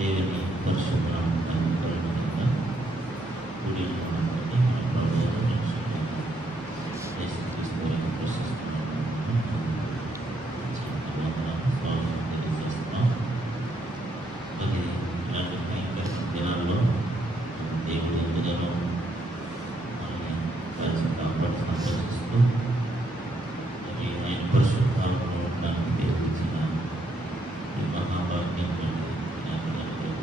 దేవుని పరిశుద్ధ నామమునకు కలుగునుగాక. కూడి ఉన్నటువంటి మన ప్రభువును రక్షకుడైన యేసుక్రీస్తు వారి ప్రశస్త నామమున స్వాగతం తెలియజేస్తున్నాం. మరి ఇలాంటి భయంకర దినాల్లో దేవుడు ఎంతగానో మనల్ని కలిసి కాపాడి సంతోషిస్తూ మరి ఆయన పరిశుద్ధాత్మలో ఉండడానికి దేవుడు ఇచ్చిన ఈ మహాభాగ్యం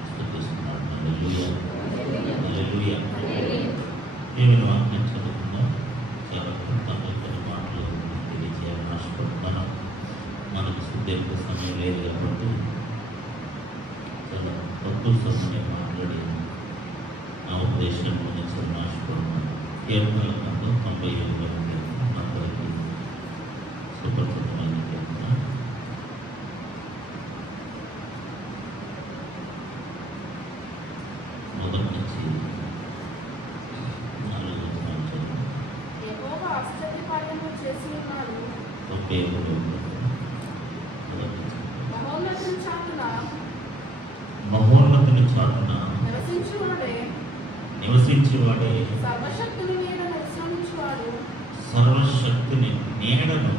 స్తుతిస్తున్నాడు. హల్లెలూయా, హల్లెలూయా. దేవుని వాక్యం చదువుకుందాం. చాలా కృతజ్ఞతల మాటలు తెలియజేయాలని ఆశపడుతున్నాను. మనకు సుదీర్ఘ సమయం లేదు కాబట్టి చాలా తక్కువ సమయం మాట్లాడి నా ఉద్దేశం ముగించాలని ఆశపడుతున్నాను. కీర్తనల కంటే 97వ కీర్తన అందరికీ సుపరిచితమైన కీర్తన. మొదటి నుంచి 4వ సంవత్సరం యెహోవా ఆశ్చర్యకార్యములు చేసి ఉన్నాడు. 91వ మొదటి నుంచి మహోన్నతుని చాటున మహోన్నతుని చాటున నివసించువాడే, నివసించేవాడే, సర్వశక్తుని మీద విశ్రమించువాడు, సర్వశక్తిని నీడను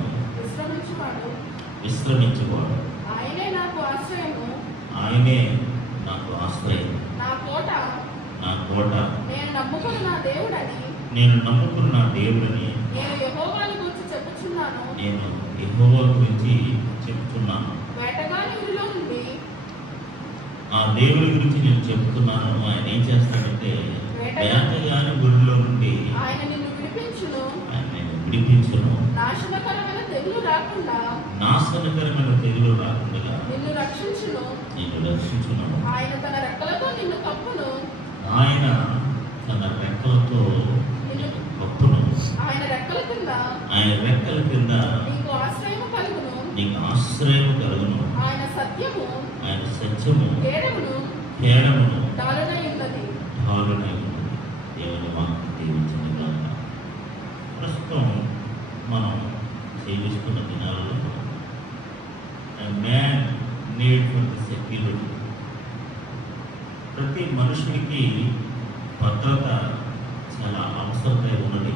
విశ్రమించేవాడు. ఆయనే నాకు ఆశ్రయము, ఆయనే నాకు ఆశ్రయం, నా కోట, నా కోట, నేను నమ్ముకున్న నా దేవుడని, నేను నమ్ముకున్న దేవుడిని, నేను యెహోవాను గురించి చెప్పుచున్నాను. నేను యెహోవా గురించి చెప్తున్నాను. వేటగాని ఊరిలో నుండి ఆ దేవుడి గురించి నేను చెప్తున్నాను. ఆయన ఏం చేస్తాడంటే వేటగాని గురిలో నుండి ఆయన నిన్ను విడిపించును, ఆయన నేను విడిపించును, నాశనకరమైన తెగులు రాకుండా నాశనకరమైన తెగులు రాకుండా నిన్ను రక్షించును. నేను రక్షించును. ఆయన తన రెక్కలతో నిన్ను కప్పును, ఆయన తన రెక్కలతో నిన్ను కప్పును. ఆయన రెక్కల కింద ఆయన రెక్కల కింద నీకు ఆశ్రయము కలుగును. నీకు ఆశ్రయం కలుగును. ఆయన సత్యము ఆయన సత్యము కేడమును కేడమును డాలునై ఉన్నది. ధారుణై ఉన్నది. దేవుని వాక్యం దీవించిన గాక. ప్రస్తుతం మనం జీవిస్తున్న దినాలలో man need for the security. ప్రతి మనుషునికి భద్రత చాలా అవసరమై ఉన్నది.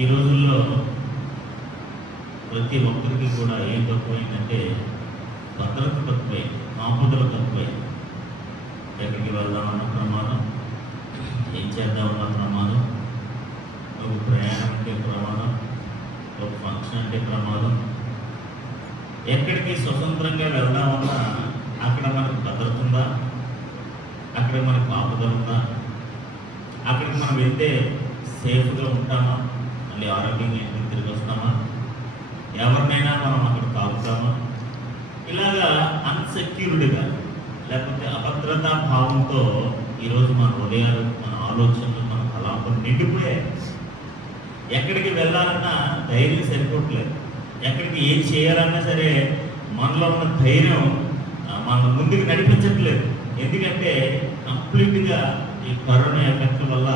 ఈ రోజుల్లో ప్రతి ఒక్కరికి కూడా ఏం తక్కువైందంటే భద్రత తక్కువై, ఆపదలు తక్కువై. ఎక్కడికి వెళ్దామన్న ప్రమాదం, ఏం చేద్దామన్న ప్రమాదం, ఒక ప్రయాణం అంటే ప్రమాదం, ఒక ఫంక్షన్ అంటే ప్రమాదం. ఎక్కడికి స్వతంత్రంగా వెళ్దామన్నా అక్కడ మనకు భద్రత ఉందా, అక్కడ మనకు ఆపద ఉందా, అక్కడికి మనం వెళ్తే సేఫ్గా ఉంటామా, మళ్ళీ ఆరోగ్యంగా ఇంటికి తిరిగి వస్తామా, ఎవరినైనా మనం అక్కడ తాగుతామా, ఇలాగా అన్సెక్యూర్డ్గా లేకపోతే అభద్రతా భావంతో ఈరోజు మన హృదయాలు, మన ఆలోచనలు, మన తలాంపులు నిండిపోయాయి. ఎక్కడికి వెళ్ళాలన్నా ధైర్యం సరిపోవట్లేదు. ఎక్కడికి ఏం చేయాలన్నా సరే మనలో ఉన్న ధైర్యం మన ముందుకు నడిపించట్లేదు. ఎందుకంటే కంప్లీట్గా ఈ కరోనా ఎఫెక్ట్ వల్ల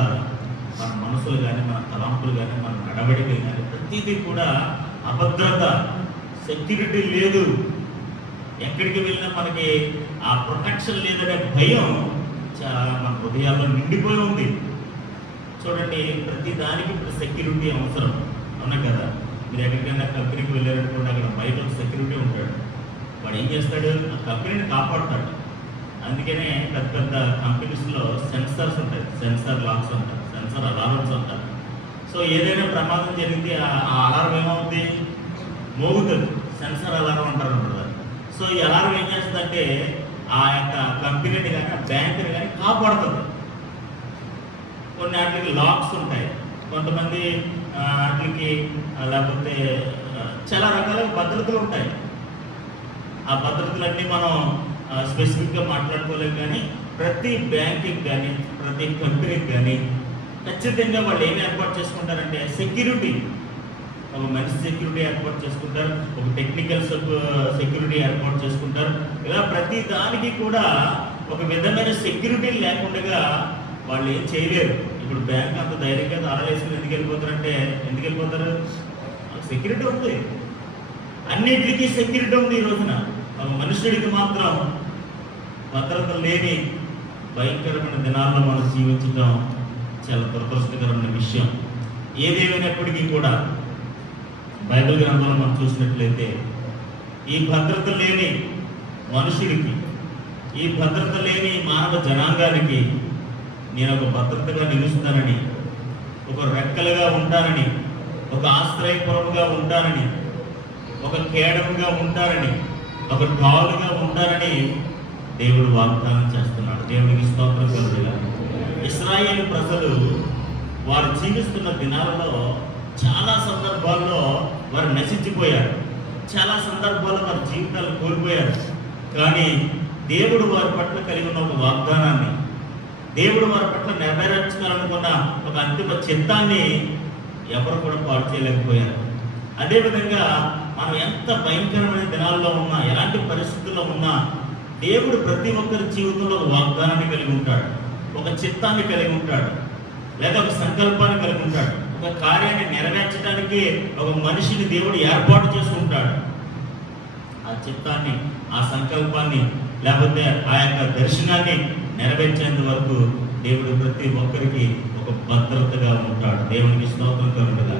మన మనసులు కానీ, మన తలాంపులు కానీ, మన నడవడికలు కానీ ప్రతిదీ కూడా అభద్రత, సెక్యూరిటీ లేదు. ఎక్కడికి వెళ్ళినా మనకి ఆ ప్రొటెక్షన్ లేదనే భయం చాలా మన హృదయాల్లో నిండిపోయి ఉంది. చూడండి, ప్రతి దానికి ఇప్పుడు సెక్యూరిటీ అవసరం, అవునా కదా? మీరు ఎక్కడికైనా కంపెనీకి వెళ్ళారనుకోండి, అక్కడ బయట ఒక సెక్యూరిటీ ఉంటాడు. వాడు ఏం చేస్తాడు? ఆ కంపెనీని కాపాడుతాడు. అందుకనే పెద్ద పెద్ద కంపెనీస్లో సెన్సార్స్ ఉంటాయి, సెన్సార్ లాక్స్ ఉంటాయి, సెన్సార్ అలారమ్స్ ఉంటాయి. సో ఏదైనా ప్రమాదం జరిగితే ఆ అలారం ఏమవుతుంది? మోగుతుంది. సెన్సార్ అలారం అంటారు కదా. సో ఈ అలారం ఏం చేస్తుందంటే ఆ యొక్క కంపెనీని కానీ, ఆ బ్యాంకుని కానీ కాపాడుతుంది. కొన్ని వాటికి లాక్స్ ఉంటాయి, కొంతమంది వాటికి లేకపోతే చాలా రకాల భద్రతలు ఉంటాయి. ఆ భద్రతలన్నీ మనం స్పెసిఫిక్గా మాట్లాడుకోలేము. కానీ ప్రతి బ్యాంకుకి కానీ, ప్రతి కంపెనీకి కానీ ఖచ్చితంగా వాళ్ళు ఏమి ఏర్పాటు చేసుకుంటారంటే సెక్యూరిటీ. ఒక మనిషి సెక్యూరిటీ ఏర్పాటు చేసుకుంటారు, ఒక టెక్నికల్ సెక్యూరిటీ ఏర్పాటు చేసుకుంటారు. ఇలా ప్రతి దానికి కూడా ఒక విధమైన సెక్యూరిటీ లేకుండా వాళ్ళు ఏం చేయలేరు. ఇప్పుడు బ్యాంక్ అంత ధైర్యంగా తాళాలు వేసుకుని ఎందుకు వెళ్ళిపోతారు? సెక్యూరిటీ ఉంది. అన్నింటికి సెక్యూరిటీ ఉంది. ఈ రోజున ఒక మనుషుడికి మాత్రం భద్రత లేని భయంకరమైన దినాల్లో మనం జీవించడం చాలా దురదృష్టకరమైన విషయం. ఏదేమైనప్పటికీ కూడా బైబిల్ గ్రంథంలో మనం చూసినట్లయితే ఈ భద్రత లేని మనుషుడికి, ఈ భద్రత లేని మానవ జనాంగానికి నేను ఒక భద్రతగా నిలుస్తానని, ఒక రెక్కలుగా ఉంటానని, ఒక ఆశ్రయపురముగా ఉంటానని, ఒక కేడముగా ఉంటానని, ఒక డాలుగా ఉంటానని దేవుడు వాగ్దానం చేస్తున్నాడు. దేవుడికి స్తోత్రం కలుగుగాక. ఇశ్రాయేలు ప్రజలు వారు జీవిస్తున్న దినాలలో చాలా సందర్భాల్లో వారు నశించిపోయారు, చాలా సందర్భాల్లో వారి జీవితాలు కోల్పోయారు. కానీ దేవుడు వారి పట్ల కలిగి ఉన్న ఒక వాగ్దానాన్ని, దేవుడు వారి పట్ల నెరవేర్చాలనుకున్న ఒక అంతిమ చిత్తాన్ని ఎవరు కూడా పాడు చేయలేకపోయారు. అదేవిధంగా మనం ఎంత భయంకరమైన దినాల్లో ఉన్నా, ఎలాంటి పరిస్థితుల్లో ఉన్నా, దేవుడు ప్రతి ఒక్కరి జీవితంలో ఒక వాగ్దానాన్ని కలిగి ఉంటాడు, ఒక చిత్తాన్ని కలిగి ఉంటాడు, లేదా ఒక సంకల్పాన్ని కలిగి ఉంటాడు. ఒక కార్యాన్ని నెరవేర్చడానికి ఒక మనిషిని దేవుడు ఏర్పాటు చేసుకుంటాడు. ఆ చిత్తాన్ని, ఆ సంకల్పాన్ని, లేకపోతే ఆ యొక్క దర్శనాన్ని నెరవేర్చేంత వరకు దేవుడు ప్రతి ఒక్కరికి ఒక భద్రతగా ఉంటాడు. దేవునికి స్తోత్రం కలుగుగా.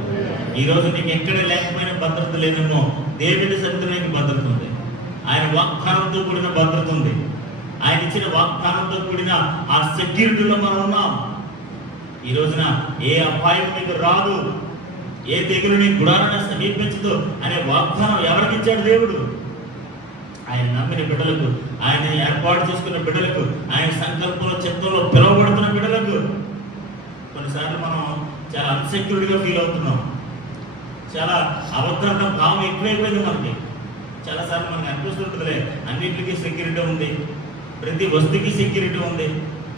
ఈరోజు నీకు ఎక్కడ లేకపోయినా భద్రత లేదేమో, దేవుని సన్నిధిలోకి భద్రత ఉంది. ఆయన వాగ్దానంతో కూడిన భద్రత ఉంది. ఆయన ఇచ్చిన వాగ్దానంతో కూడిన ఆ సెక్యూరిటీలో మనం ఉన్నాం. ఈ రోజున ఏ అపాయం మీకు రాదు, ఏ తెగులు నీ గుడారాన్ని సమీపించదు అనే వాగ్దానం ఎవరికి ఇచ్చాడు దేవుడు? ఆయన నమ్మిన బిడ్డలకు, ఆయన ఏర్పాటు చేసుకున్న బిడ్డలకు, ఆయన సంకల్పంలో, చిత్తంలో పిలువబడుతున్న బిడ్డలకు. కొన్నిసార్లు మనం చాలా అన్సెక్యూర్డ్గా ఫీల్ అవుతున్నాం, చాలా అభద్రత భావం ఎక్కువైపోయింది మనకి. చాలాసార్లు మనకు అనిపిస్తుంటుందిలే, అన్నింటికి సెక్యూరిటీ ఉంది, ప్రతి వస్తువుకి సెక్యూరిటీ ఉంది,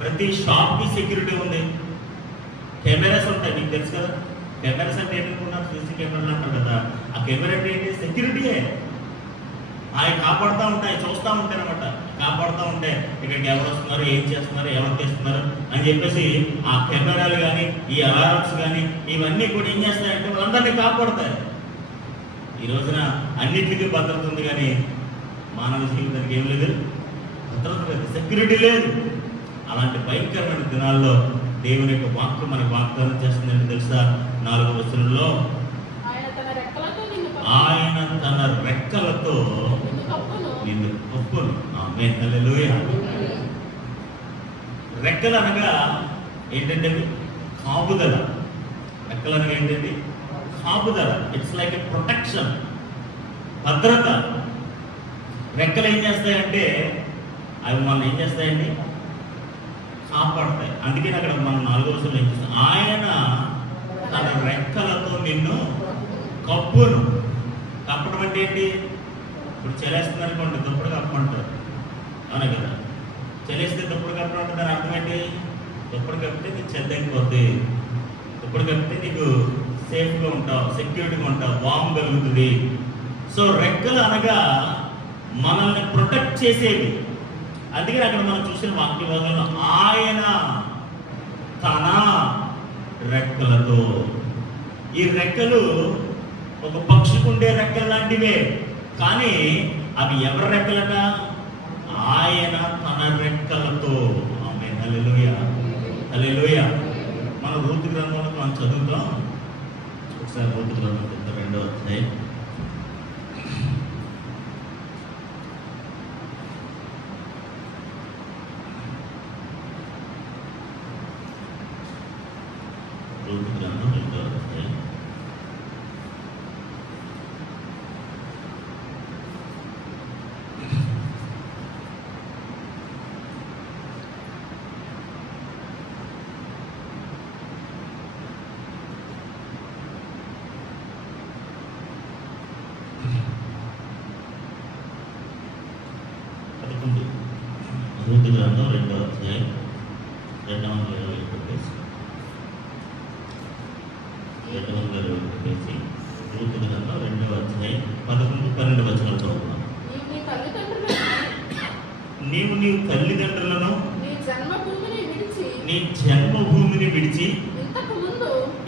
ప్రతి షాప్కి సెక్యూరిటీ ఉంది. కెమెరాస్ ఉంటాయి, మీకు తెలుసు కదా. కెమెరాస్ అంటే ఏమనుకున్నారు? సీసీ కెమెరాలు అంటారు కదా. ఆ కెమెరా అంటే ఏంటి? సెక్యూరిటీయే. ఆయన కాపాడుతూ ఉంటాయి, చూస్తూ ఉంటాయి అనమాట. కాపాడుతూ ఉంటే ఇక్కడికి ఎవరు వస్తున్నారు, ఏం చేస్తున్నారు, ఎవరు తెస్తున్నారు అని చెప్పేసి ఆ కెమెరాలు కానీ, ఈ అలారమ్స్ కానీ, ఇవన్నీ కూడా ఏం చేస్తాయంటే వాళ్ళందరినీ కాపాడుతాయి. ఈ రోజున అన్నింటికీ భద్రత ఉంది, కానీ మానవ జీవితానికి ఏం లేదు, భద్రత లేదు, సెక్యూరిటీ లేదు. అలాంటి భయంకరమైన దినాల్లో దేవుని యొక్క వాక్యం మనకు వాగ్దానం చేస్తుందని తెలుసా? 4వ వచనంలో ఆయన తన రెక్కలతో నిన్ను కప్పును. ఆమేన్, హల్లెలూయా. రెక్కలు అనగా ఏంటంటే కాపుదల. రెక్కలు అనగా ఏంటంటే కాపుదల. ఇట్స్ లైక్ ఎ ప్రొటెక్షన్, భద్రత. రెక్కలు ఏం చేస్తాయంటే అవి మనం ఏం చేస్తాయండి? కాపాడతాయి. అందుకని అక్కడ మనం 4వ వచనంలో ఏం చేస్తాం? ఆయన తన రెక్కలతో నిన్ను కప్పును. కప్పడం అంటే ఏంటి? ఇప్పుడు చలేస్తున్నారు అనుకోండి, దుప్పుడు కప్పమంటారు, అవునా కదా? చలేస్తే దుప్పుడు కప్పడం అంటే దాని అర్థం ఏంటి? దుప్పుడు కప్పితే నీకు చెద్దైపోద్ది, దుప్పుడు కప్పితే నీకు సేఫ్గా ఉంటావు, సెక్యూరిటీగా ఉంటావు, వామ్ కలుగుతుంది. సో రెక్కలు అనగా మనల్ని ప్రొటెక్ట్ చేసేవి. అందుకని అక్కడ మనం చూసిన వాక్య భాగంలో ఆయన తన రెక్కలతో. ఈ రెక్కలు ఒక పక్షికి ఉండే రెక్కలు లాంటివే, కానీ అవి ఎవరి రెక్కలట? ఆయన తన రెక్కలతో. ఆమేన్, హల్లెలూయా, హల్లెలూయా. మన రూతు గ్రంథంలో మనం చదువుతాం. ఒకసారి రూతు గ్రంథం 2వ అధ్యాయం. రూతు గ్రంథం 2వ అధ్యాయం. రూతు గ్రంథం 2వ అధ్యాయం 221 పేజీ. 221 పేజీ. రూతు గ్రంథం 2వ అధ్యాయం 11-12 వచనాలు చదువుతున్నాం. నీవు నీ తల్లిదండ్రులను నీ జన్మభూమిని విడిచి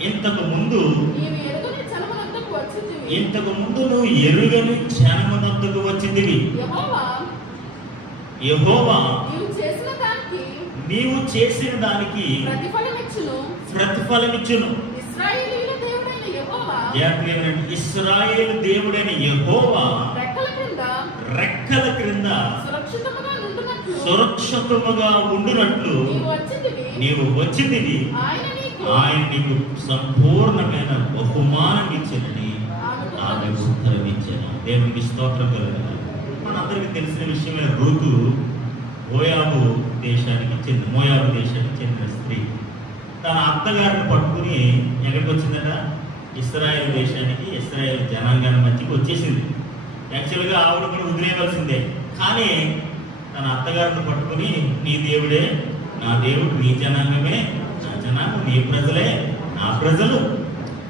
ఇంతకు ముందు నువ్వు ఎరుగని జనమునొద్దకు వచ్చితివి. యెహోవా చేసిన దానికి నీవు చేసిన దానికి ప్రతిఫలమిచ్చును. ఇశ్రాయేలీయుల దేవుడైన యెహోవా ఇశ్రాయేలు దేవుడైన యెహోవా రెక్కల క్రింద సురక్షితముగా ఉండునట్లు నీవు వచ్చింది. ఆయన నీకు సంపూర్ణమైన బహుమానం ఇచ్చినని ఆమె ఉత్తరం ఇచ్చాను. దేవునికి స్తోత్రం కలుగుతుంది. మనందరికీ తెలిసిన విషయమే, రూతు మోయాబు దేశానికి చెందిన స్త్రీ తన అత్తగారిని పట్టుకుని ఎక్కడికి వచ్చిందట? ఇశ్రాయేలు దేశానికి, ఇశ్రాయేలు జనాంగాన్ని మధ్యకి వచ్చేసింది. యాక్చువల్గా ఆవిడ కూడా వదిలేయవలసిందే, కానీ తన అత్తగారిని పట్టుకుని నీ దేవుడే నా దేవుడు, నీ జనాంగమే నా జనాంగం, నీ ప్రజలే నా ప్రజలు,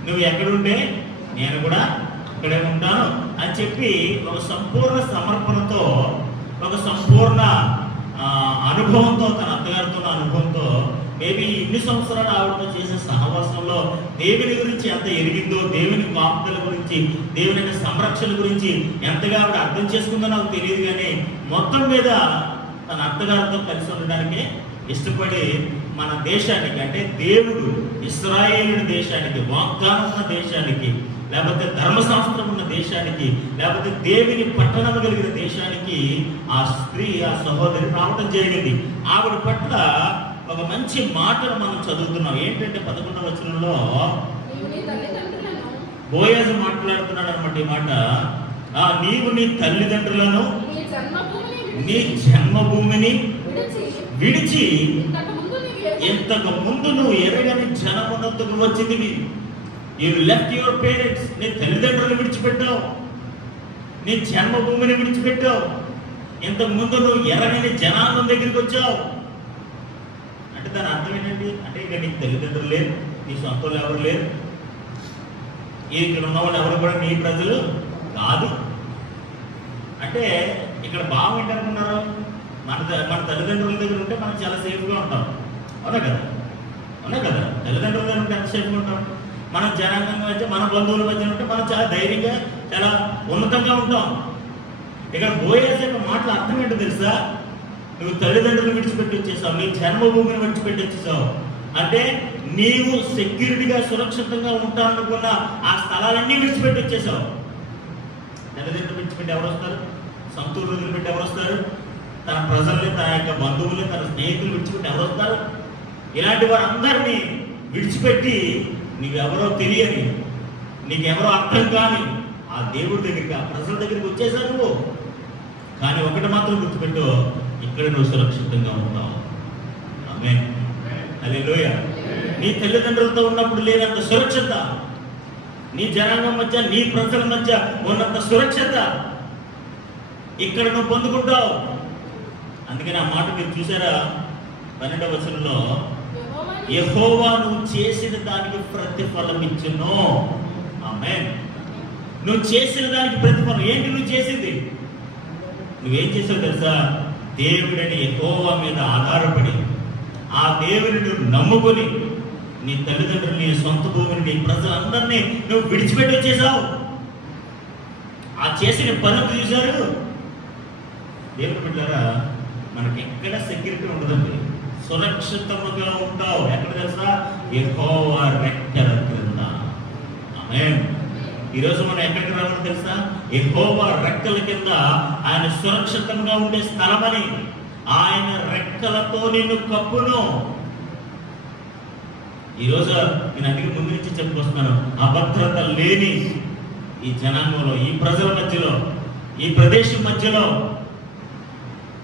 నువ్వు ఎక్కడుంటే నేను కూడా అక్కడే ఉంటాను అని చెప్పి ఒక సంపూర్ణ సమర్పణతో, ఒక సంపూర్ణ అనుభవంతో, తన అత్తగారితో అనుభవంతో, మేబీ ఇన్ని సంవత్సరాలు ఆవిడతో చేసే సహవాసంలో దేవుని గురించి ఎంత ఎరిగిందో, దేవుని కాపుదల గురించి, దేవుని సంరక్షణ గురించి ఎంతగా ఆవిడ అర్థం చేసుకుందో నాకు తెలియదు, కానీ మొత్తం మీద తన అత్తగారితో కలిసి ఉండడానికే ఇష్టపడి మన దేశానికి, అంటే దేవుడు ఇశ్రాయేలు దేశానికి, వాగ్దానం ఉన్న దేశానికి, లేకపోతే ధర్మశాస్త్రం ఉన్న దేశానికి, లేకపోతే దేవుని పట్టణం కలిగిన దేశానికి ఆ స్త్రీ, ఆ సహోదరి రావడం జరిగింది. ఆవిడ పట్ల ఒక మంచి మాటను మనం చదువుతున్నాం. ఏంటంటే 11వ వచనంలో బోయజు మాట్లాడుతున్నాడు అనమాట. ఈ మాట, నీవు నీ తల్లిదండ్రులను, నీ జన్మభూమిని విడిచి ఇంతకు ముందు నువ్వు ఎరగని జనమునందుకు వచ్చింది. You left your parents. నీ తల్లిదండ్రులను విడిచిపెట్టావు, నీ జన్మభూమిని విడిచిపెట్టావు, ఇంతకు ముందు నువ్వు ఎరగని జనాంగం దగ్గరికి వచ్చావు. అంటే దాని అర్థం ఏంటండి? అంటే ఇక నీకు తల్లిదండ్రులు లేరు, నీ సొంతలు ఎవరు లేరు, ఇక్కడ ఉన్న వాళ్ళు ఎవరు కూడా నీ ప్రజలు కాదు. అంటే ఇక్కడ భావం ఏంటనుకున్నారు? మన తల్లిదండ్రుల దగ్గర ఉంటే మనం చాలా సేఫ్గా ఉంటాం, అవునా కదా? తల్లిదండ్రుల దగ్గర ఉంటే ఎంత సేఫ్గా ఉంటాం? మన జనాంగం మధ్య, మన బంధువుల మధ్య ఉంటే మనం చాలా ధైర్యంగా, చాలా ఉన్నతంగా ఉంటాం. ఇక్కడ బోయజు యొక్క మాటలు అర్థం ఏంటో తెలుసా? నువ్వు తల్లిదండ్రులను విడిచిపెట్టి వచ్చేసావు, నీ జన్మభూమిని విడిచిపెట్టి వచ్చేసావు. అంటే నీవు సెక్యూరిటీగా, సురక్షితంగా ఉంటాననుకున్న ఆ స్థలాలన్నీ విడిచిపెట్టి వచ్చేసావు. తల్లిదండ్రులు విడిచిపెట్టి ఎవరు వస్తారు? సొంతూరు వదిలిపెట్టి ఎవరు వస్తారు? తన ప్రజల్ని, తన యొక్క బంధువుల్ని, తన స్నేహితులు విడిచిపెట్టి ఎవరు వస్తారు? ఇలాంటి వారందరినీ విడిచిపెట్టి నీవెవరో తెలియని, నీకెవరో అర్థం కాని ఆ దేవుడి దగ్గరికి, ఆ ప్రజల దగ్గరికి వచ్చేసావు నువ్వు. కానీ ఒకటి మాత్రం గుర్తుపెట్టు, ఇక్కడ నువ్వు సురక్షితంగా ఉంటావు. ఆమేన్, హల్లెలూయా. నీ తల్లిదండ్రులతో ఉన్నప్పుడు లేనంత సురక్షిత, నీ జనాంగం మధ్య, నీ ప్రజల మధ్య ఉన్నంత సురక్షిత ఇక్కడ నువ్వు పొందుకుంటావు. అందుకని ఆ మాట మీరు చూసారా? 12వ వచనంలో, యెహోవా నువ్వు చేసిన దానికి ప్రతిఫలం ఇచ్చును. ఆమేన్. నువ్వు చేసిన దానికి ప్రతిఫలం ఏంటి? నువ్వు చేసింది, నువ్వేం చేసావు తెలుసా? దేవుడిని యెహోవా మీద ఆధారపడి, ఆ దేవుని నువ్వు నమ్ముకొని, నీ తల్లిదండ్రులు, నీ సొంత భూమిని, నీ ప్రజలందరినీ నువ్వు విడిచిపెట్టి వచ్చేసావు. ఆ చేసిన పనులు చూశారు. దేవుడు బిడ్డలారా, మనకి ఎక్కడ సెక్యూరిటీ ఉండదండి, సురక్షితముగా ఉంటావు. ఎక్కడ తెలుసా? యెహోవా రెక్కల క్రింద. ఆమేన్. ఈరోజు మనం ఎక్కడికి రావాలో తెలుసా? యెహోవా రెక్కల కింద, ఆయన సురక్షితంగా ఉండే స్థలమని, ఆయన రెక్కలతో నిన్ను కప్పును. ఈరోజు నేను అందుకే ముందు నుంచి చెప్పుకొస్తున్నాను, అభద్రత లేని ఈ జనాంగంలో, ఈ ప్రజల మధ్యలో, ఈ ప్రదేశం మధ్యలో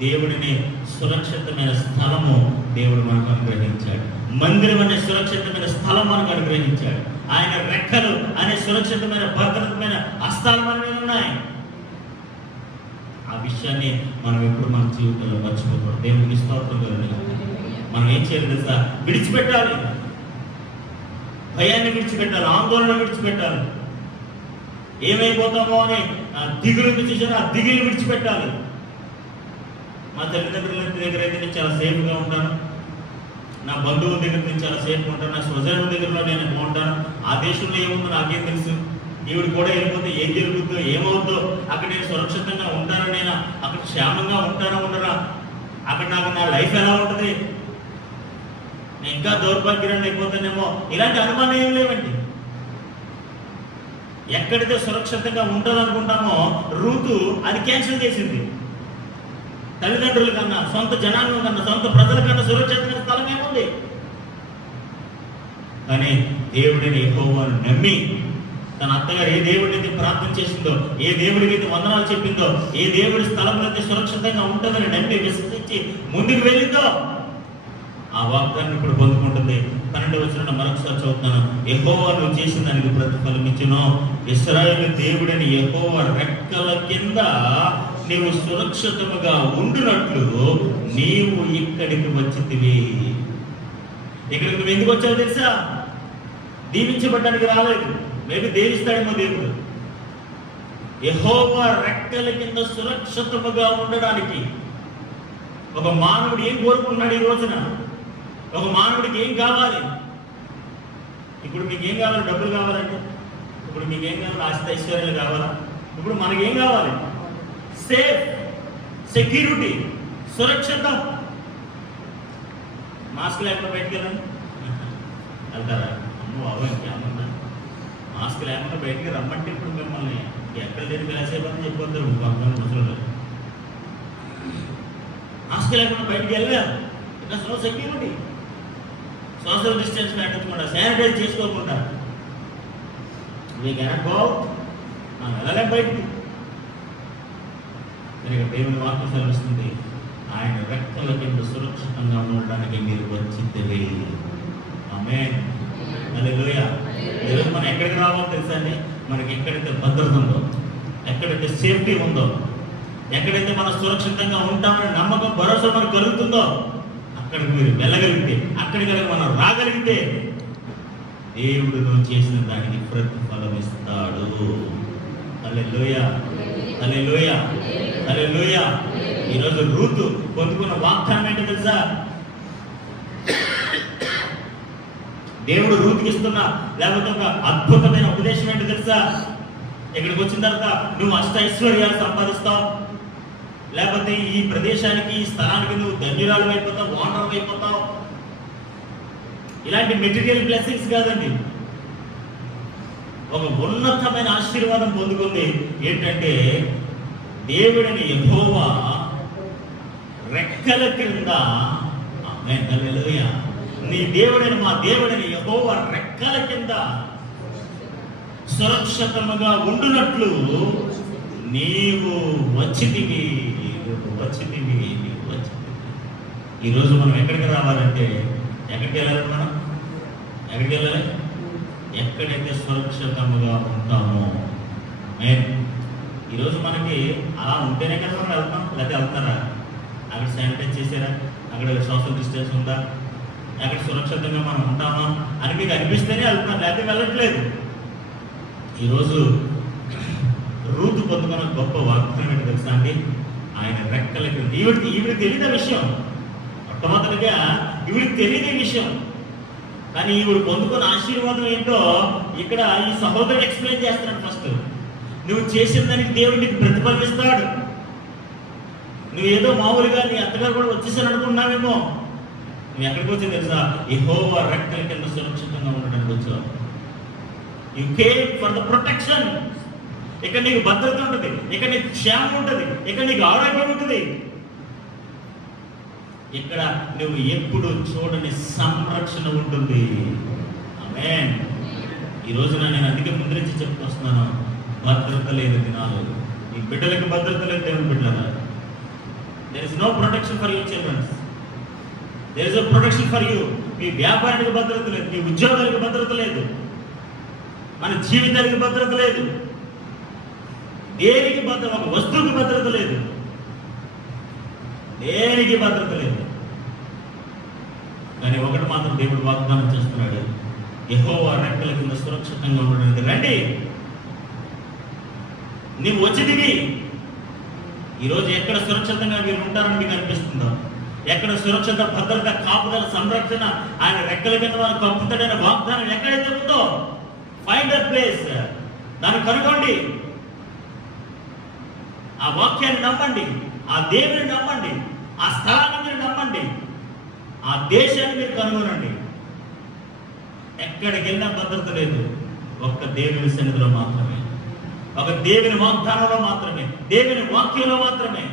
దేవుడిని సురక్షితమైన స్థలము దేవుడు మనకు అనుగ్రహించాడు. మందిరం అనే సురక్షితమైన స్థలం మనకు అనుగ్రహించాడు. ఆయన రెక్కలు అనే సురక్షితమైన, భద్రతమైన హస్తాలు మన మీద ఉన్నాయి. ఆ విషయాన్ని మనం ఎప్పుడు మన జీవితంలో మర్చిపోకూడదు. దేవుడికి స్తోత్రం కలుగుతుంది. మనం ఏం చేయాలి తెలుసా? విడిచిపెట్టాలి, భయాన్ని విడిచిపెట్టాలి, ఆందోళన విడిచిపెట్టాలి, ఏమైపోతామో అని ఆ దిగులు చూసాను, ఆ దిగులు విడిచిపెట్టాలి. మా తల్లిదండ్రుల దగ్గర అయితే నేను చాలా సేఫ్గా ఉంటాను, నా బంధువుల దగ్గర నేను చాలా సేఫ్గా ఉంటాను, నా స్వజనుల దగ్గరలో నేను బాగుంటాను. ఆ దేశంలో ఏముందో నాకేం తెలుసు, ఈవిడ కూడా వెళ్ళిపోతే ఏం జరుగుతుందో, ఏమవుతుందో, అక్కడ నేను సురక్షితంగా ఉంటానా, నేను అక్కడ క్షేమంగా ఉంటానా ఉండనా అక్కడ నాకు నా లైఫ్ ఎలా ఉంటుంది, నేను ఇంకా దౌర్భాగ్యం అయిపోతానేమో, ఇలాంటి అనుమానం ఏం లేవండి. ఎక్కడైతే సురక్షితంగా ఉండాలనుకుంటామో రూతు అది క్యాన్సిల్ చేసింది. తల్లిదండ్రుల కన్నా, సొంత జనాంగం కన్నా, సొంత ప్రజల కన్నా సురక్షితమైన స్థలం ఏముంది? కానీ దేవుడిని యెహోవాను నమ్మి తన అత్తగారు ఏ దేవుడిని ప్రార్థన చేసిందో, ఏ దేవుడికి అయితే వందనాలు చెప్పిందో, ఏ దేవుడి స్థలంలో అయితే సురక్షితంగా ఉంటుందని నమ్మి విశ్వసించి ముందుకు వెళ్ళిందో ఆ వాగ్దానం ఇప్పుడు పొందుకుంటుంది. 12వ వచనం మరొకసారి చదువుతాను. యెహోవా నువ్వు చేసిన దానికి ప్రతిఫలం ఇచ్చును. ఇశ్రాయేలు దేవుడని యెహోవా రెక్కల కింద నీవు సురక్షితముగా ఉండునట్లు నీవు ఇక్కడికి వచ్చితివి. ఇక్కడికి నువ్వు ఎందుకు వచ్చావు తెలుసా? దీవించబడ్డానికి రాలేదు. మేబీ దీవిస్తాడేమో దేవుడు. యెహోవా రెక్కల కింద సురక్షితముగా ఉండడానికి. ఒక మానవుడు ఏం కోరుకున్నాడు ఈ రోజున? ఒక మానవుడికి ఏం కావాలి? ఇప్పుడు మీకు ఏం కావాలి? డబ్బులు కావాలంటే, ఇప్పుడు మీకు ఏం కావాలి? ఆస్తి ఐశ్వర్యాలు కావాలా? ఇప్పుడు మనకేం కావాలి? సేఫ్, సెక్యూరిటీ, సురక్షిత. మాస్క్ లేకుండా బయటకు వెళ్ళండి, వెళ్తారా? అమ్మో బాబు ఇంకేమన్నా మాస్క్ లేకుండా బయటికి రమ్మంటే ఇప్పుడు మిమ్మల్ని ఎక్కడ లేని వేసేపని చెప్పొద్దు. ముసలు మాస్క్ లేకుండా బయటికి వెళ్ళారు. ఇంకా సో సెక్యూరిటీ, సోషల్ డిస్టెన్స్ పెట్టకుండా, శానిటైజ్ చేసుకోకుండా మీకు వెనక్కో వెళ్ళలేం బయటికి. దేవుని వాక్యం సెలవిస్తుంది, ఆయన రెక్కల కింద సురక్షితంగా ఉండడానికి మీరు వచ్చింది. ఆమేన్, హల్లెలూయా. ఈరోజు మనం ఎక్కడికి రావాలో తెలుసా అండి? మనకి ఎక్కడైతే భద్రత ఉందో, ఎక్కడైతే సేఫ్టీ ఉందో, ఎక్కడైతే మనం సురక్షితంగా ఉంటామని నమ్మకం, భరోసా మనకు కలుగుతుందో అక్కడికి మీరు వెళ్ళగలిగితే, అక్కడికి మనం రాగలిగితే దేవుడు నువ్వు చేసిన దానికి ప్రతిఫలం ఇస్తాడు. హల్లెలూయా, హల్లెలూయా, హల్లెలూయా. ఈరోజు రూతు పొందుకున్న వాగ్దానం ఏంటో తెలుసా? దేవుడు రూతుకి ఇస్తున్న లేకపోతే ఒక అద్భుతమైన ఉపదేశం ఏంటో తెలుసా? ఇక్కడికి వచ్చిన తర్వాత నువ్వు అష్టైశ్వర్యాలు సంపాదిస్తావు, లేకపోతే ఈ ప్రదేశానికి, ఈ స్థలానికి నువ్వు ధన్యురాలు అయిపోతావు, ఓనర్ అయిపోతావు. ఇలాంటి మెటీరియల్ బ్లెస్సింగ్స్ కాదండి. ఒక ఉన్నతమైన ఆశీర్వాదం పొందుకుంది. ఏంటంటే దేవుడిని యెహోవా రెక్కల కింద, ఆమేన్, హల్లెలూయా, నీ దేవుడైన మా దేవుడైన యెహోవా రెక్కల కింద సురక్షితముగా ఉండునట్లు నీవు వచ్చితివి. ఈరోజు మనం ఎక్కడికి రావాలంటే, ఎక్కడికి వెళ్ళాలి? మనం ఎక్కడికి వెళ్ళాలి? ఎక్కడైతే సురక్షితంగా ఉంటామో. ఈరోజు మనకి అలా ఉంటేనే కదా మనం వెళ్తాం. లేకపోతే వెళ్తారా? అక్కడ శానిటైజ్ చేసారా? అక్కడ సోషల్ డిస్టెన్స్ ఉందా? అక్కడ సురక్షితంగా మనం ఉంటామా అని మీకు అనిపిస్తేనే వెళ్తున్నాం, లేకపోతే వెళ్ళట్లేదు. ఈరోజు రూతు పొందుకున్న గొప్ప వాగ్దానం ఏంటో తెలుసా అండి? ఆయన రెక్కలకి. ఈవిడికి తెలియని విషయం, మొట్టమొదటిగా ఈవిడికి తెలియని విషయం. కానీ ఈవిడ పొందుకున్న ఆశీర్వాదం ఏంటో ఇక్కడ ఈ సహోదరుడు ఎక్స్ప్లెయిన్ చేస్తున్నాడు. ఫస్ట్ నువ్వు చేసిన దానికి దేవుడు నీకు ప్రతిఫలిస్తాడు. నువ్వు ఏదో మామూలుగా నీ అత్తగారు కూడా వచ్చేసాను అనుకున్నావేమో. నువ్వు ఎక్కడికి వచ్చి తెలుసా? యెహోవా రెక్కల కింద సురక్షితంగా ఉండడానికి వచ్చావు. You came for the protection. ఇక్కడ నీకు భద్రత ఉంటుంది, ఇక్కడ నీకు క్షేమం ఉంటుంది, ఇక్కడ నీకు ఆరోగ్యం ఉంటుంది. ఇక్కడ నువ్వు ఎప్పుడు చూడని సంరక్షణ ఉంటుంది. ఆమేన్. ఈ రోజున నేను అందుకే ముందు నుంచి చెప్పుకొస్తున్నాను, భద్రత లేని దినాలు. ఈ బిడ్డలకు భద్రత లేదు. దేవుని బిడ్డలారా, there is no protection for your children. There is a protection for you. మీ వ్యాపారానికి భద్రత లేదు, మీ ఉద్యోగానికి భద్రత లేదు, మన జీవితానికి భద్రత లేదు, దేనికి భద్రత, ఒక వస్తువుకి భద్రత లేదు, దేనికి భద్రత లేదు. కానీ ఒకటి మాత్రం దేవుడు వాగ్దానం చేస్తున్నాడు, యెహోవా రెక్కల కింద సురక్షితంగా ఉండడానికి రండి. నీవు వచ్చిదివి. ఈరోజు ఎక్కడ సురక్షితంగా మీరు ఉంటారని మీకు అనిపిస్తుందో, ఎక్కడ సురక్షిత, భద్రత, కాపుదల, సంరక్షణ ఆయన రెక్కల కింద వారు కప్పుతాడైన వాగ్దానం ఎక్కడైతే ఉందో, ఫైండ్ దట్ ప్లేస్. దాన్ని కనుగొండి. ఆ వాక్యాన్ని నమ్మండి, ఆ దేవుని నమ్మండి. ఆ స్థలాన్ని మీరు నమ్మండి, ఆ దేశాన్ని మీరు కనుగొనండి. ఎక్కడికి వెళ్ళినా భద్రత లేదు. ఒక్క దేవుని సన్నిధిలో మాత్రమే, ఒక దేవుని వాగ్దానంలో మాత్రమే, దేవుని వాక్యంలో మాత్రమే,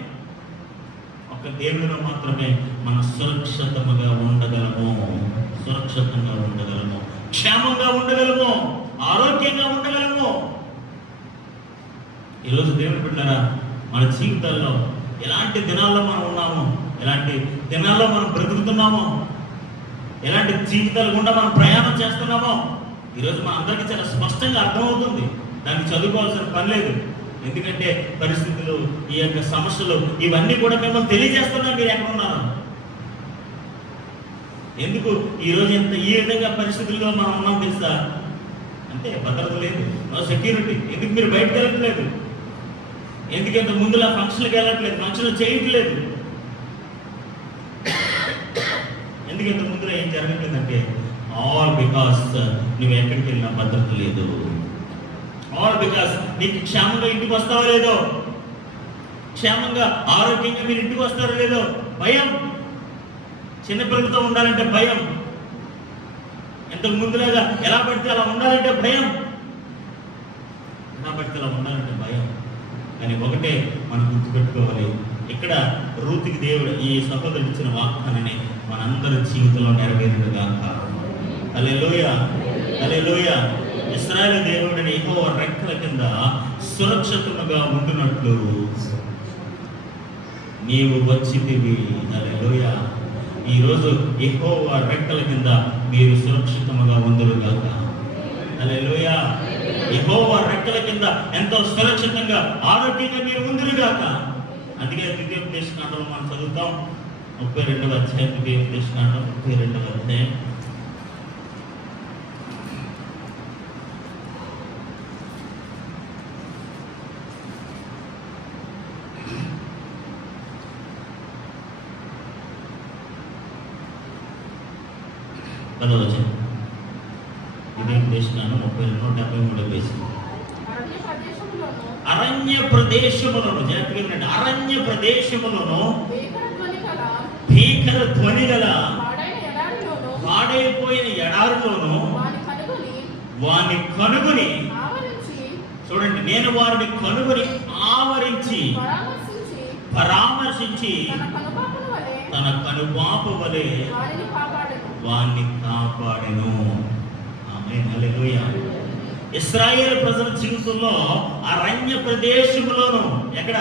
ఒక దేవునిలో మాత్రమే మనం సురక్షితంగా ఉండగలము, సురక్షితంగా ఉండగలము, క్షేమంగా ఉండగలము, ఆరోగ్యంగా ఉండగలము. ఈరోజు దేవుని బిడ్డలారా, మన జీవితాల్లో ఎలాంటి దినాల్లో మనం ఉన్నామో, ఎలాంటి దినాల్లో మనం బ్రతుకుతున్నామో, ఎలాంటి జీవితాలు గుండా మనం ప్రయాణం చేస్తున్నామో ఈరోజు మన అందరికీ చాలా స్పష్టంగా అర్థమవుతుంది. దాన్ని చదువుకోవాల్సిన పని లేదు. ఎందుకంటే పరిస్థితులు, ఈ యొక్క సమస్యలు ఇవన్నీ కూడా మిమ్మల్ని తెలియజేస్తున్నాయి మీరు ఎక్కడ ఉన్నారు. ఎందుకు ఈరోజు ఈ విధంగా పరిస్థితుల్లో మనం ఉన్నాం తెలుసా? అంటే భద్రత లేదు, నో సెక్యూరిటీ. ఎందుకు మీరు బయటకు వెళ్ళట్లేదు? ఎందుకంటే ముందులా ఫంక్షన్కి వెళ్ళట్లేదు, ఫంక్షన్లు చేయట్లేదు. ఎందుకంటే ముందులో ఏం జరగట్లేదంటే ఆల్ బికాస్ నువ్వు ఎక్కడికి వెళ్ళినా భద్రత లేదు. ఆల్ బికాస్ నీకు క్షేమంగా ఇంటికి వస్తావో లేదో, క్షేమంగా ఆరోగ్యంగా మీరు ఇంటికి వస్తారో లేదో భయం. చిన్నపిల్లలతో ఉండాలంటే భయం, ఇంతకు ముందులాగా ఎలా పడితే అలా ఉండాలంటే భయం, ఎలా పడితే అలా ఉండాలంటే భయం. కానీ ఒకటే మనం గుర్తుపెట్టుకోవాలి, ఇక్కడ రూతుకి దేవుడు ఈ సహోదరుడు ఇచ్చిన వాగ్దానాన్ని మనందరి జీవితంలో నెరవేరుగాక. హల్లెలూయా, హల్లెలూయా. ఇశ్రాయేలు దేవుడిని యెహోవా రెక్కల కింద సురక్షితంగా ఉంటున్నట్లు నీవు వచ్చితివి. హల్లెలూయా. ఈరోజు యెహోవా రెక్కల కింద మీరు సురక్షితంగా ఉందురుగాక. హల్లెలూయా. యెహోవా రెక్కల కింద ఎంతో సురక్షితంగా ఆరోగ్యంగా మీరు ఉందురుగాక. అందుకే ద్వితీయోపదేశకాండంలో మనం చదువుతాం 32వ అధ్యాయం, ద్వితీయోపదేశకాండం 32వ అధ్యాయం. అరణ్య ప్రదేశములను, జాగ్రత్తగా అరణ్య ప్రదేశములను భీకర ధ్వని గల పాడైపోయిన ఎడారిలోను వారిని కనుగొని, చూడండి, నేను వారిని కనుగొని ఆవరించి పరామర్శించి తన కనుపాప వలె వారిని కాపాడెను. ఆమేన్, హల్లెలూయా. ఇశ్రాయేలు ప్రజల జీవితంలో అరణ్య ప్రదేశంలోను, ఎక్కడ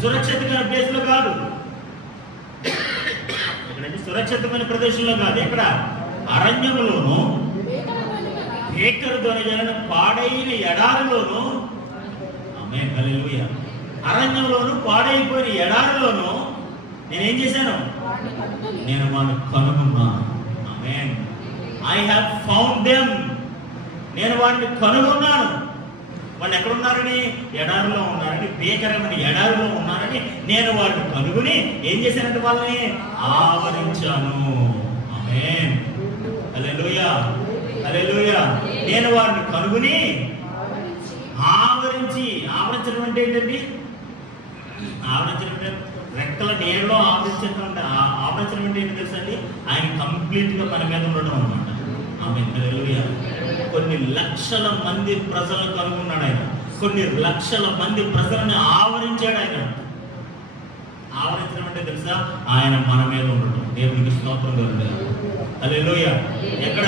సురక్షితమైన ప్లేస్లో కాదు, ఎక్కడంటే సురక్షితమైన ప్రదేశంలో కాదు, ఎక్కడ అరణ్యములోను భీకర ధ్వని గల పాడైన ఎడారిలోను. ఆమేన్, హల్లెలూయా. అరణ్యంలోను పాడైపోయిన ఎడారిలోను నేనేం చేశాను? నేను వారిని కనుగొన్నాను. Amen. I have found them. నేను వారిని కనుగొన్నాను. వాళ్ళు ఎక్కడున్నారని? ఎడారిలో ఉన్నారని, భీకరమైన ఎడారిలో ఉన్నారని నేను వారిని కనుగొని ఏం చేశానంటే వాళ్ళని ఆవరించాను. ఆమేన్, హల్లెలూయా, హల్లెలూయా. నేను వారిని కనుగొని ఆవరించడం అంటే ఏంటండి? ఆవరించడం అంటే రెక్కల నీడలో ఆవరించడం అంటే ఏంటి తెలుసండి? ఆయన కంప్లీట్ గా మన మీద ఉండడం అన్నమాట. ఆమేన్, హల్లెలూయా. కొన్ని లక్షల మంది ప్రజలను కనుగొన్నాడు ఆయన, కొన్ని లక్షల మంది ప్రజలను ఆవరించాడు ఆయన. ఆవరించడం అంటే తెలుసా? ఆయన మన మీద ఉండడం. దేవునికి స్తోత్రం కలుగును. హల్లెలూయా. ఎక్కడ?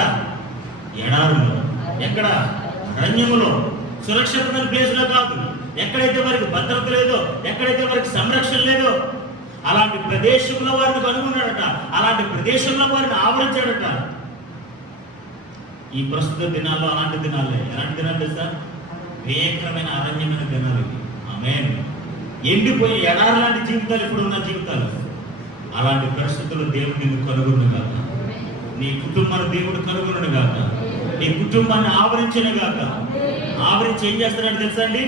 ఎడారులో, ఎక్కడ? అరణ్యములో, సురక్షితమైన ప్లేస్ లో కాదు. ఎక్కడైతే వారికి భద్రత లేదో, ఎక్కడైతే వారికి సంరక్షణ లేదో అలాంటి ప్రదేశంలో వారిని కనుగొన్నాడట, అలాంటి ప్రదేశంలో వారిని ఆవరించాడట. ఈ ప్రస్తుత దినాల్లో అలాంటి దినాలే. ఎలాంటి దినాలు తెలుసా? భీకరమైన అరణ్యమైన దినాలు. ఆమేన్. ఎండిపోయి ఎడారి లాంటి జీవితాలు ఇప్పుడు ఉన్న జీవితాలు. అలాంటి పరిస్థితుల్లో దేవుడు నిన్ను కనుగొను గాక, నీ కుటుంబాన్ని దేవుడు కనుగొను గాక, నీ కుటుంబాన్ని ఆవరించిన గాక. ఆవరించి ఏం చేస్తాడంటే తెలుసా అండి?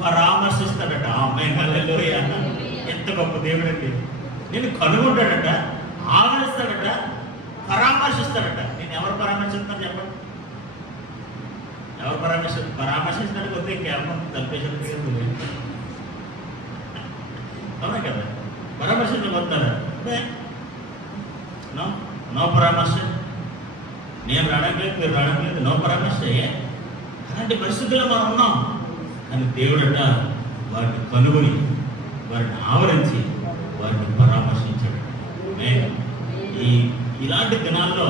పరామర్శిస్తాడట. ఆమేన్, హల్లెలూయా. ఎంత గొప్ప దేవుడు అండి! నేను కనుగొంటాడట, ఆవరిస్తాడట, పరామర్శిస్తాడట. నేను ఎవరు పరామర్శిస్తాను చెప్పండి? ఎవరు పరామర్శిస్తాడు? కొద్దిగా కేవలం తలపేసాడు. అదే నో పరామర్శ. నేను రావట్లేదు, మీరు రావట్లేదు, నో పరామర్శ. అలాంటి పరిస్థితుల్లో మనం ఉన్నాం. కానీ దేవుడట వాటిని కనుగొని వారిని ఆవరించి వారిని పరామర్శించాడు. ఇలాంటి దినాల్లో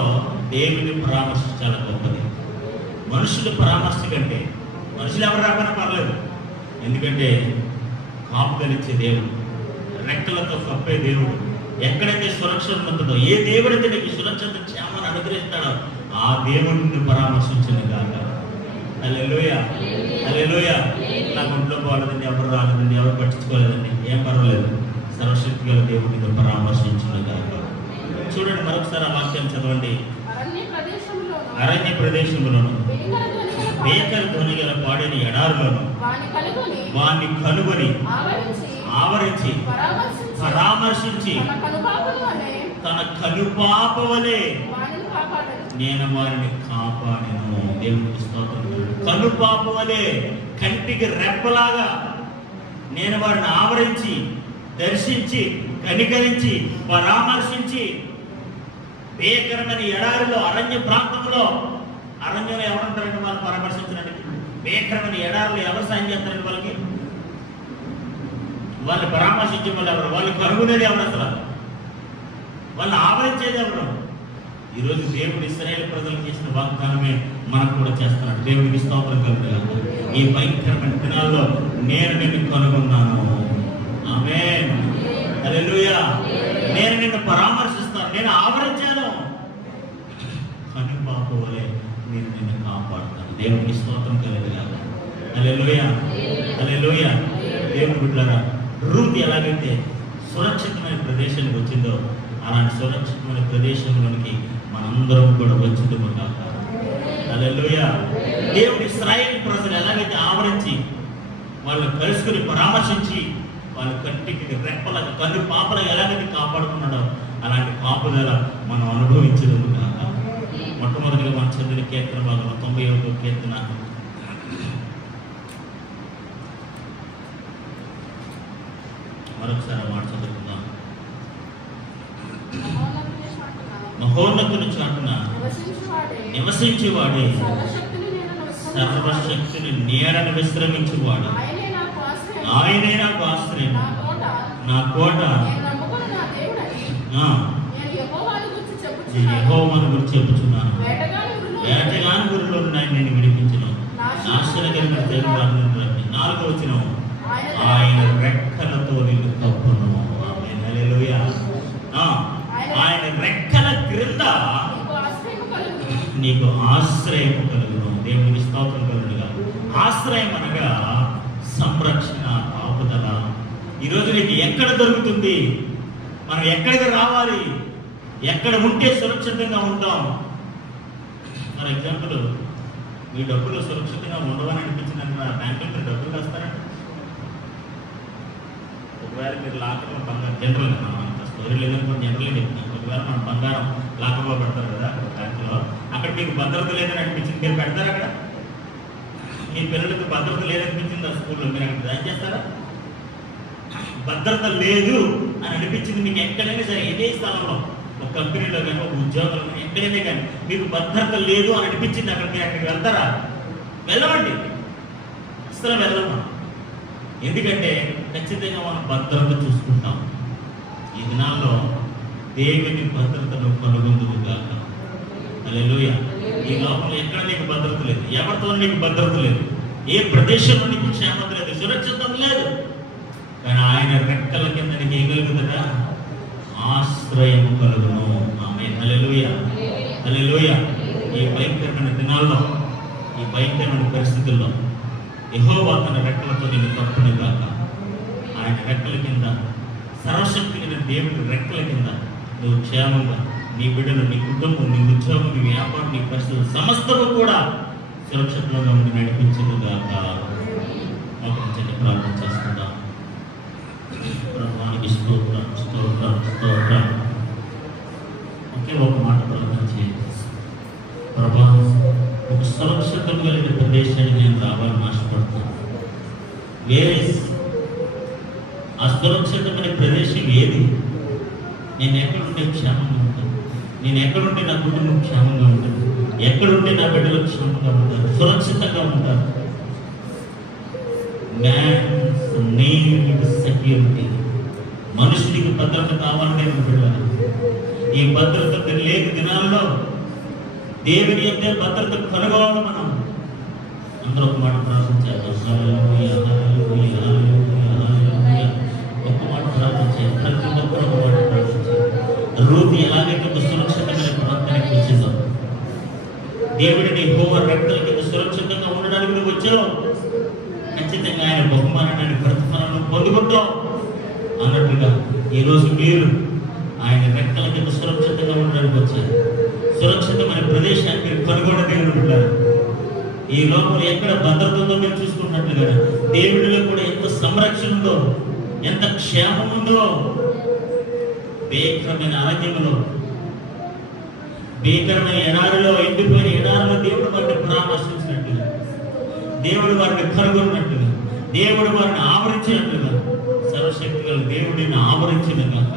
దేవుని పరామర్శ చాలా గొప్పది. మనుషుల పరామర్శ కంటే మనుషులు ఎవరు రాకపోయినా పర్లేదు. ఎందుకంటే కాపుదలిచ్చే దేవుడు, రెక్కలతో కప్పే దేవుడు, ఎక్కడైతే సురక్షత ఉంటుందో, ఏ దేవుడైతే నీకు సురక్షత క్షేమాన్ని అనుగ్రహిస్తాడో ఆ దేవుడిని పరామర్శించిన కాక. హల్లెలూయా, హల్లెలూయా. నాకు ఒంట్లో పోలేదండి, ఎవరు రాలేదండి, ఎవరు పట్టించుకోలేదండి, ఏం పర్వాలేదు, సర్వశక్తి గల దేవుడిని పరామర్శించిన కాక. చూడండి మరొకసారి ఆ వాక్యం చదవండి. అరణ్య ప్రదేశంలోను భీకర ధ్వని గల పాడిన ఎడారులను వాణ్ణి కనుగొని ఆవరించి పరామర్శించి తన కనుపాప వలె నేను వారిని కాపాడెను. దేవునికి స్తోత్రం. కనుపాప వలె, కంటికి రెప్పలాగా నేను వారిని ఆవరించి దర్శించి కనికరించి పరామర్శించి, భీకరమైన ఎడారిలో అరణ్య ప్రాంతంలో, అరణ్యంలో ఎవరుంటారంటే వాళ్ళు పరామర్శించడానికి, భీకరమైన ఎడారిలో ఎవరు సాయం చేస్తారంటే వాళ్ళకి, వాళ్ళు పరామర్శించే వాళ్ళు ఎవరు, వాళ్ళు కనుగొనేది ఎవరు, అసలు వాళ్ళు ఆవరించేది ఎవరు? ఈరోజు దేవుడు ఇశ్రాయేలు ప్రజలకు చేసిన వాగ్దానమే మనకు కూడా చేస్తున్నాడు. దేవుడికి స్తోత్రం కలుగుతుంది. ఈ భయంకరమైన దినాల్లో నేను నిన్ను కనుగొన్నాను. ఆమేన్, హల్లెలూయా. నేను నిన్ను పరామర్శిస్తాను, నేను ఆవరించాను, కనుపాప వలె నేను నిన్ను కాపాడుతాను. దేవుడికి స్తోత్రం కలుగుతుంది. హల్లెలూయా, హల్లెలూయా. దేవుని బిడ్డలారా, రూత్ ఎలాగైతే సురక్షితమైన ప్రదేశానికి వచ్చిందో అలాంటి సురక్షితమైన ప్రదేశంలోనికి మనందరం కూడా వచ్చుదుము కాక. హల్లెలూయా. దేవుడు ఇశ్రాయేలు ప్రజలు ఎలాగైతే ఆవరించి వాళ్ళు కలుసుకుని పరామర్శించి వాళ్ళ కంటికి రెప్పల కన్ను పాపల ఎలాగైతే కాపాడుకున్నాడో అలాంటి కాపుదల మనం అనుభవించదుము కాక. మొట్టమొదటిగా మనం చదివిన కీర్తన భాగంలో 91వ కీర్తన మరొకసారి మాట చదువుకుందాం. మహోన్నతుని చాటున నివసించువాడే, సర్వశక్తిని నీడను విశ్రమించువాడు, ఆయనే నాకు ఆశ్రయం, నా కోట. నేను యెహోవాను గురించి చెప్పుచున్నాను. వేటగాని గురిలో ఉన్నాయి నేను విడిపించను. నాశనకరమైన తెగులు 4వ వచనం, ఆయన రెక్కలతో నిన్ను కప్పును. ఆమేన్, హల్లెలూయా. ఆయన రెక్కల క్రింద నీకు ఆశ్రయం కలుగును. దేవునికి స్తోత్రం కలుగునుగా. ఆశ్రయం అనగా సంరక్షణ, కాపుదల. ఈరోజు నీకు ఎక్కడ దొరుకుతుంది? మనం ఎక్కడికి రావాలి? ఎక్కడ ఉంటే సురక్షితంగా ఉంటాం? ఫర్ ఎగ్జాంపుల్, మీ డబ్బులు సురక్షితంగా ఉండవని అనిపించినట్టు బ్యాంకులో మీరు డబ్బులు వేస్తారండి. ఒకవేళ మీరు లాకర్లో బంగారం, జనరల్గా మనం అంత స్టోరీ లేదనుకోండి, జనరల్గా చెప్తున్నాం. ఒకవేళ మనం బంగారం లాకర్లో పెడతారు కదా బ్యాంకులో, అక్కడ మీకు భద్రత లేదని అనిపించింది, మీరు పెడతారు. అక్కడ మీ పిల్లలకు భద్రత లేదనిపించింది ఆ స్కూల్లో, మీరు అక్కడ జాయిన్ చేస్తారా? భద్రత లేదు అని అనిపించింది మీకు ఎక్కడైనా సరే, ఇదే స్థలంలో, ఒక కంపెనీలో కానీ, ఒక ఉద్యోగంలో కానీ, ఎక్కడైనా కానీ మీకు భద్రత లేదు అని అనిపించింది, అక్కడ మీరు అక్కడికి వెళ్తారా? వెళ్ళమండి, అసలు వెళ్ళము. ఎందుకంటే ఖచ్చితంగా మనం భద్రత చూసుకుంటాం. ఈ దినాల్లో దేవుని భద్రతను కనుగొందుకు గాక. హల్లెలూయా. ఈ లోకంలో ఎక్కడ నీకు భద్రత లేదు, ఎవరితో నీకు భద్రత లేదు, ఏ ప్రదేశంలో నీకు క్షేమత లేదు, సురక్షితం లేదు. కానీ ఆయన రెక్కల కింద నీకు ఏం కలుగుతుందా? ఆశ్రయం కలుగును. ఆమేన్, హల్లెలూయా, హల్లెలూయా. ఈ భయంకరమైన దినాల్లో, ఈ భయంకరమైన పరిస్థితుల్లో యెహోవా తన రెక్కలతో నిన్ను కప్పును గాక. ఆయన రెక్కల కింద, సర్వశక్తి కలిగిన దేవుడి రెక్కల కింద నువ్వు క్షేమంగా, నీ బిడ్డలు, నీ కుటుంబం, నీ ఉద్యోగం, నీ వ్యాపారం, నీ పరిస్థితులు సమస్తము కూడా సురక్షితంగా ఉండి నడిపించను గాక. మోకరించండి, ప్రార్థన చేసుకుందాం. ప్రభువానికి స్తోత్రం, స్తోత్రం, స్తోత్రం. ఒకే ఒక మాట ప్రార్థన చేయండి. ప్రభా, ఒక సురక్షితం కలిగిన ప్రదేశానికి నేను రావాలని ఆశపడుతున్నాను. వేరే అసురక్షితమైన ప్రదేశం ఏది? నేను ఎక్కడుంటే క్షేమంగా ఉంటాను, నేను ఎక్కడుంటే నా కుటుంబం క్షేమంగా ఉంటుంది, ఎక్కడుంటే నా బిడ్డలు క్షేమంగా ఉంటారు, సురక్షితంగా ఉంటారు. Man's need security. మనుషుడికి భద్రత కావాలని నేను బిడ్డలు. ఈ భద్రత లేని దినాల్లో దేవుని యొక్క భద్రత కనుగొనాలి. మనం అందరూ ఒక మాట ప్రార్థించారు. ఒక్క మాట ప్రార్థించారు. ప్రతి ఒక్కరు ఒక మాట ప్రార్థించారు. రూతు ఎలాగైతే ఒక సురక్షితమైన ప్రాంతానికి వచ్చిందో, దేవుడిని యెహోవా రెక్కల కింద సురక్షితంగా ఉండడానికి నువ్వు వచ్చావు, ఖచ్చితంగా ఆయన బహుమానాన్ని ప్రతిఫలం పొందుకుంటావు అన్నట్టుగా ఈరోజు మీరు ఆయన రెక్కల కింద సురక్షితంగా ఉండడానికి వచ్చారు. సురక్షితమైన ప్రదేశాన్ని మీరు కనుగొనగలుగుతున్నారు. ఈ లోపల ఎక్కడ భద్రత ఉందో మీరు చూసుకున్నట్లుగా దేవుడిలో కూడా ఎంత సంరక్షణ ఉందో, ఎంత క్షేమం ఉందో. భీకరమైన అరణ్యములో, భీకరమైన ఎడారిలో, ఎండిపోయిన ఎడారిలో దేవుడు వారిని పరామర్శించినట్టుగా, దేవుడు వారిని కనుగొన్నట్టుగా, దేవుడు వారిని ఆవరించినట్టుగా, సర్వశక్తి గల దేవుడిని ఆవరించిన కాక,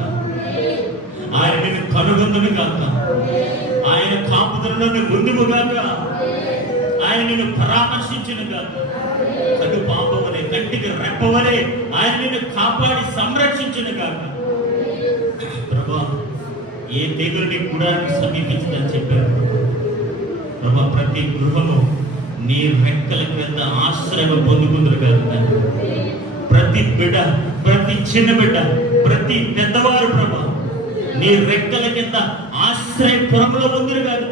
ఆయన నిన్ను కనుగొందును కాక, ఆయన కాపుదలను ముందుకు కాక, ఆయన నిన్ను పరామర్శించిన కాక, కడు పాపవలే కంటికి రెప్పవలే ఆయన నిన్ను కాపాడి సంరక్షించిన కాక. ప్రభా, ఏ తెగులు గుడానికి సమీపించదని చెప్పారు ప్రభా. ప్రతి గృహము నీ రెక్కల క్రింద ఆశ్రయం పొందుకుందరు కాక. ప్రతి బిడ్డ, ప్రతి చిన్న బిడ్డ, ప్రతి పెద్దవారు ప్రభా నీ రెక్కల కింద ఆశ్రయపురంలో ఉందిరు కాదు.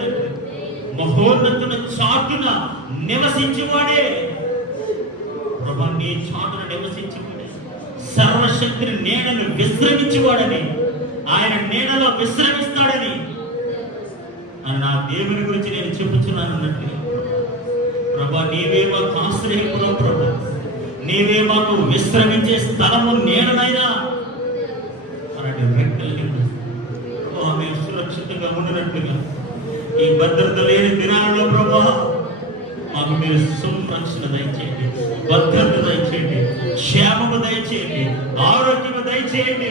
మహోన్నతుల చాటున నివసించేవాడే ప్రభా, నీ చాటున నివసించేవాడే, సర్వశక్తిని నీడను విశ్రమించేవాడని, ఆయన నీడలో విశ్రమిస్తాడని నా దేవుని గురించి నేను చెప్పుచున్నాను అన్నట్టు ప్రభా, నీవే మాకు ఆశ్రయపురం ప్రభా, నీవే మాకు విశ్రమించే స్థలము నీడనైనా అలాంటి రెక్కల కింద మేము సురక్షితంగా ఉండనట్లుగా ఈ భద్రత లేని దినాల్లో ప్రభా మాకు మీరు సంరక్షణ దయచేయండి, భద్రత దయచేయండి, క్షేమము దయచేయండి, ఆరోగ్యము దయచేయండి.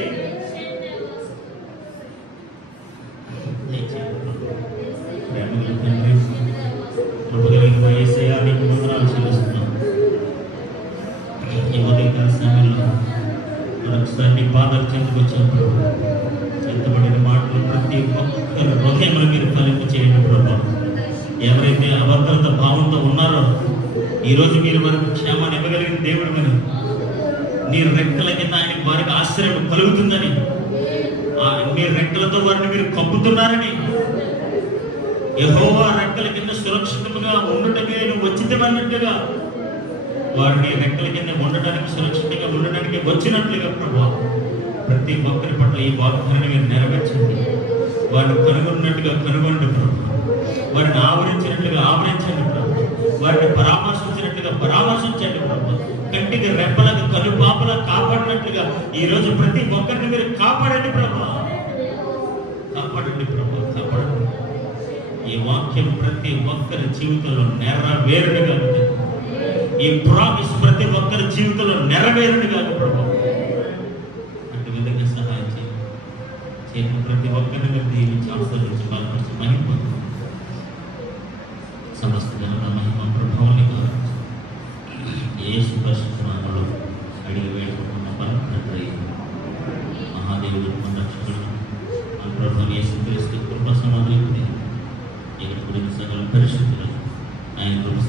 ఈ ఉదయకాల సమయంలో మరొకసారి నీ పాదాలు చెందుకు వచ్చినప్పుడు ఎంతబడిన మాటలు ప్రతి ఒక్కరి హృదయంలో మీరు ఫలింప చేయండి ప్రభా. ఎవరైతే అభద్రత భావంతో ఉన్నారో ఈరోజు మీరు మనకు క్షేమాన్ని ఇవ్వగలిగిన దేవుడు మీరు, నీ రెక్కల కింద ఆయన వారికి ఆశ్రయం కలుగుతుందని, మీ రెక్కలతో వారిని మీరు కప్పుతున్నారని, యెహోవా రెక్కల కింద సురక్షితంగా ఉండటమే నువ్వు వచ్చితమన్నట్టుగా వారిని రెక్కల కింద ఉండడానికి, సురక్షితంగా ఉండడానికి వచ్చినట్లుగా ప్రభా ప్రతి ఒక్కరి పట్ల ఈ వాగ్దానాన్ని మీరు నెరవేర్చండి. వారిని కనుగొన్నట్టుగా కనుగొండి ప్రభా, వారిని ఆవరించినట్లుగా ఆవరించండి ప్రభా, వారిని పరామర్శించినట్లుగా పరామర్శించండి ప్రభా. కంటికి రెప్పలకు కనుపాపలా కాపాడినట్లుగా ఈరోజు ప్రతి ఒక్కరిని మీరు కాపాడండి ప్రభా, కాపాడండి ప్రభా, కాపాడండి. ఈ వాక్యం ప్రతి ఒక్కరి జీవితంలో నెరవేరుడుగా ఉంటుంది. ఈ ప్రామిస్ ప్రతి ఒక్కరి జీవితంలో నెరవేరుడుగా ప్రభా అటు విధంగా సహాయం చేయండి. ప్రతి ఒక్కరిని మీరు దీవించి ఆశీర్వదించి బలపరిచి మహిమ సమస్త జనత మహిమ ప్రభావాన్ని కాదు యేసు పరిశుద్ధ నామములో అడిగి వేడుకుంటున్న బలపడతాయి. మహాదేవుడు మన రక్షకుడు మన ప్రభువు యేసు క్రీస్తు కృప సమాధానం ఇక్కడ గురించి సకల పరిశుద్ధులు ఆయన కృప